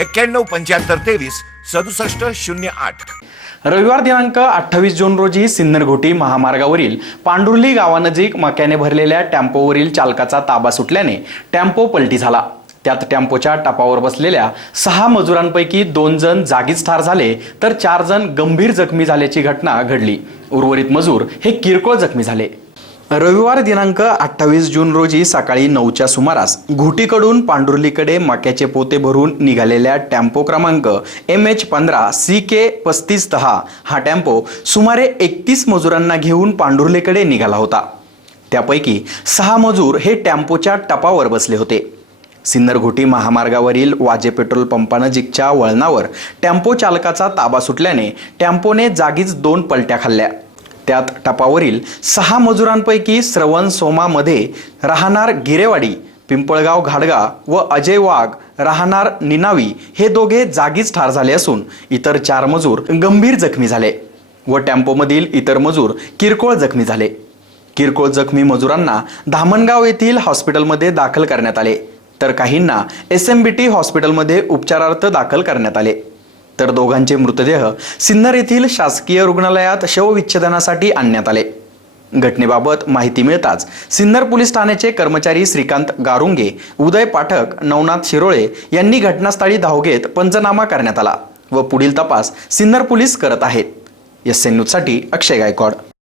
एक्क्याण्णव पंच्याहत्तर तेवीस सदुसष्ट शून्य आठ. रविवार दिनांक अठ्ठावीस जून रोजी सिन्नरघोटी महामार्गावरील पांडुर्ली गावानजीक मक्याने भरलेल्या टेम्पोवरील चालकाचा ताबा सुटल्याने टेम्पो पलटी झाला. त्यात टेम्पोच्या टपावर बसलेल्या सहा मजुरांपैकी दोन जण जागीच ठार झाले तर चार जण गंभीर जखमी झाल्याची घटना घडली. उर्वरित मजूर हे किरकोळ जखमी झाले. रविवार दिनांक अठ्ठावीस जून रोजी सकाळी नऊच्या सुमारास घुटीकडून पांडुर्लीकडे मक्याचे पोते भरून निघालेल्या टॅम्पो क्रमांक एम एच पंधरा सी के पस्तीस दहा हा टॅम्पो सुमारे एकतीस मजुरांना घेऊन पांडुर्लीकडे निघाला होता. त्यापैकी सहा मजूर हे टॅम्पोच्या टपावर बसले होते. सिन्नरघोटी महामार्गावरील वाजे पेट्रोल पंपानजीकच्या वळणावर टॅम्पो चालकाचा ताबा सुटल्याने टॅम्पोने जागीच दोन पलट्या खाल्ल्या. त्यात टपावरील सहा मजुरांपैकी श्रवण सोमामध्ये राहणार गिरेवाडी पिंपळगाव घाडगा व अजय वाघ राहणार निनावी हे दोघे जागीच ठार झाले असून इतर चार मजूर गंभीर जखमी झाले व टेम्पोमधील इतर मजूर किरकोळ जखमी झाले. किरकोळ जखमी मजुरांना धामणगाव येथील हॉस्पिटलमध्ये दाखल करण्यात आले तर काहींना एस एम बी टी हॉस्पिटलमध्ये उपचारार्थ दाखल करण्यात आले. तर दोघांचे मृतदेह सिन्नर येथील शासकीय रुग्णालयात शवविच्छेदनासाठी आणण्यात आले. घटनेबाबत माहिती मिळताच सिन्नर पोलीस ठाण्याचे कर्मचारी श्रीकांत गारुंगे उदय पाठक नवनाथ शिरोळे यांनी घटनास्थळी धाव घेत पंचनामा करण्यात आला व पुढील तपास सिन्नर पोलीस करत आहेत. एस एन न्यूजसाठी अक्षय गायकवाड.